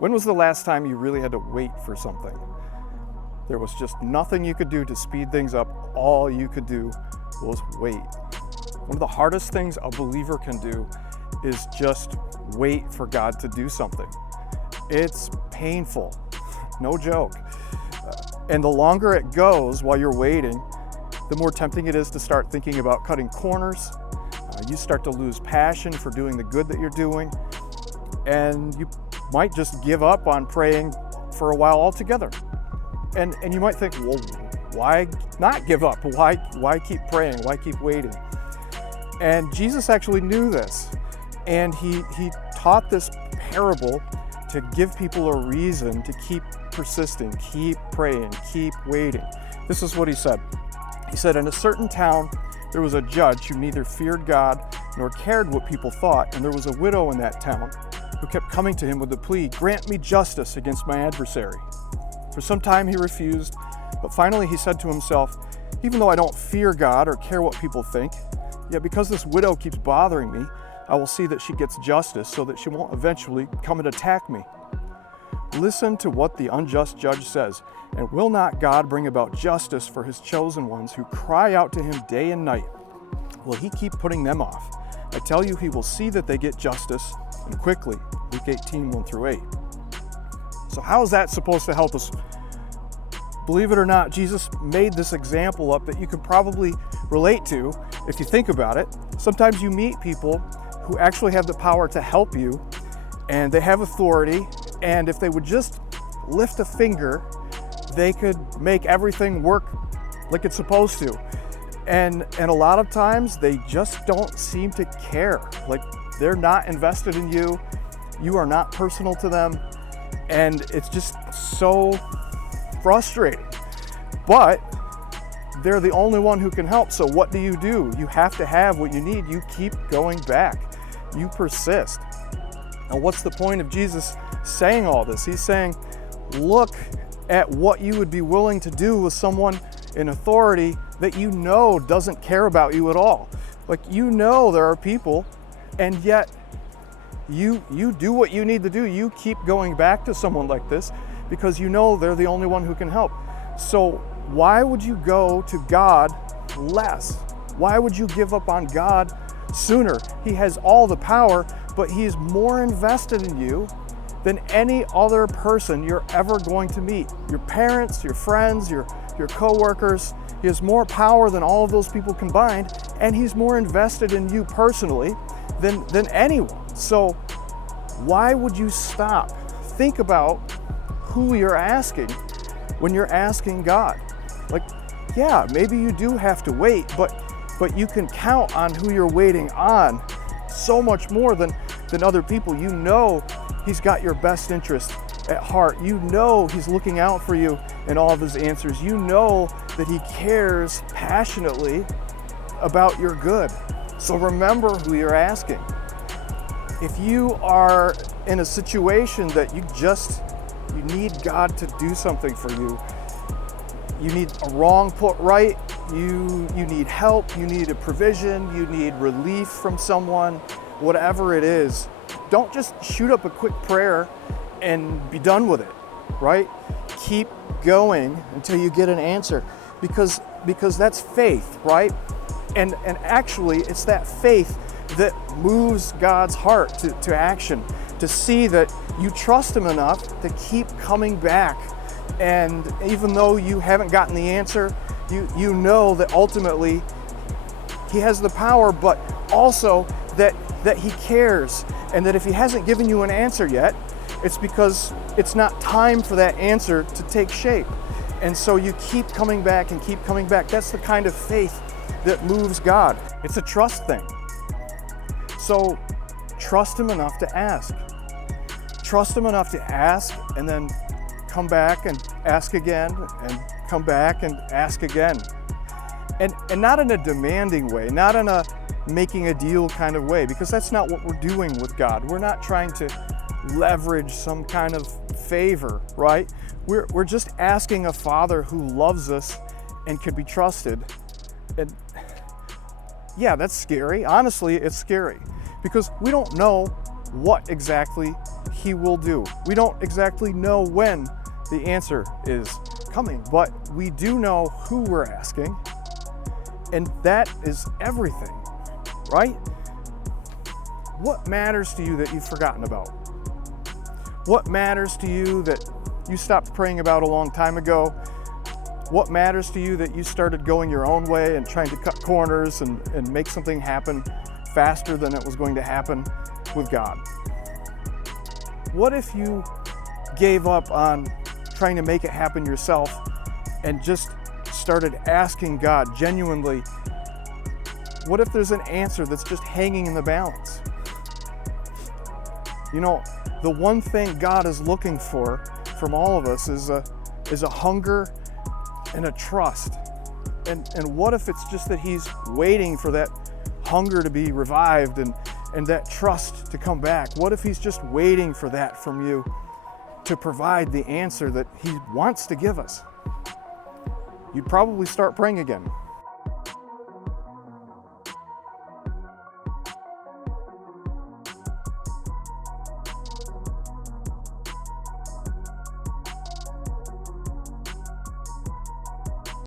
When was the last time you really had to wait for something? There was just nothing you could do to speed things up. All you could do was wait. One of the hardest things a believer can do is just wait for God to do something. It's painful, no joke. And the longer it goes while you're waiting, the more tempting it is to start thinking about cutting corners. You start to lose passion for doing the good that you're doing, and you might just give up on praying for a while altogether. And you might think, well, why not give up? Why keep praying? Why keep waiting? And Jesus actually knew this, and he taught this parable to give people a reason to keep persisting, keep praying, keep waiting. This is what he said. He said, in a certain town, there was a judge who neither feared God nor cared what people thought, and there was a widow in that town who kept coming to him with the plea, "Grant me justice against my adversary." For some time he refused, but finally he said to himself, "Even though I don't fear God or care what people think, yet because this widow keeps bothering me, I will see that she gets justice so that she won't eventually come and attack me." Listen to what the unjust judge says. And will not God bring about justice for his chosen ones who cry out to him day and night? Will he keep putting them off? I tell you, he will see that they get justice, and quickly. Luke 18, 1-8. So how is that supposed to help us? Believe it or not, Jesus made this example up that you could probably relate to if you think about it. Sometimes you meet people who actually have the power to help you, and they have authority, and if they would just lift a finger, they could make everything work like it's supposed to. And a lot of times they just don't seem to care. Like, they're not invested in you. You are not personal to them. And it's just so frustrating. But they're the only one who can help. So what do? You have to have what you need. You keep going back. You persist. Now, what's the point of Jesus saying all this? He's saying, look at what you would be willing to do with someone in authority that you know doesn't care about you at all. Like, you know there are people, and yet you do what you need to do. You keep going back to someone like this because you know they're the only one who can help. So why would you go to God less? Why would you give up on God sooner? He has all the power, but he is more invested in you than any other person you're ever going to meet. Your parents, your friends, your co-workers. He has more power than all of those people combined, and he's more invested in you personally than anyone. So why would you stop? Think about who you're asking when you're asking God. Like, yeah, maybe you do have to wait, but you can count on who you're waiting on so much more than other people. You know he's got your best interest at heart. You know he's looking out for you in all of his answers. You know that he cares passionately about your good. So remember who you're asking. If you are in a situation that you need God to do something for you, you need a wrong put right, you need help, you need a provision, you need relief from someone, whatever it is, don't just shoot up a quick prayer and be done with it, right? Keep going until you get an answer, because that's faith, right? And actually, it's that faith that moves God's heart to action, to see that you trust him enough to keep coming back. And even though you haven't gotten the answer, you know that ultimately he has the power, but also that he cares, and that if he hasn't given you an answer yet, it's because it's not time for that answer to take shape. And so you keep coming back and keep coming back. That's the kind of faith that moves God. It's a trust thing. So trust him enough to ask. Trust him enough to ask, and then come back and ask again, and come back and ask again. And not in a demanding way, not in a making a deal kind of way, because that's not what we're doing with God. We're not trying to leverage some kind of favor, right? We're just asking a Father who loves us and can be trusted. And yeah, that's scary. Honestly, it's scary because we don't know what exactly he will do. We don't exactly know when the answer is coming, but we do know who we're asking, and that is everything, right? What matters to you that you've forgotten about? What matters to you that you stopped praying about a long time ago? What matters to you that you started going your own way and trying to cut corners and make something happen faster than it was going to happen with God? What if you gave up on trying to make it happen yourself and just started asking God genuinely, what if there's an answer that's just hanging in the balance? You know, the one thing God is looking for from all of us is a hunger and a trust. And what if it's just that he's waiting for that hunger to be revived and that trust to come back? What if he's just waiting for that from you to provide the answer that he wants to give us? You'd probably start praying again.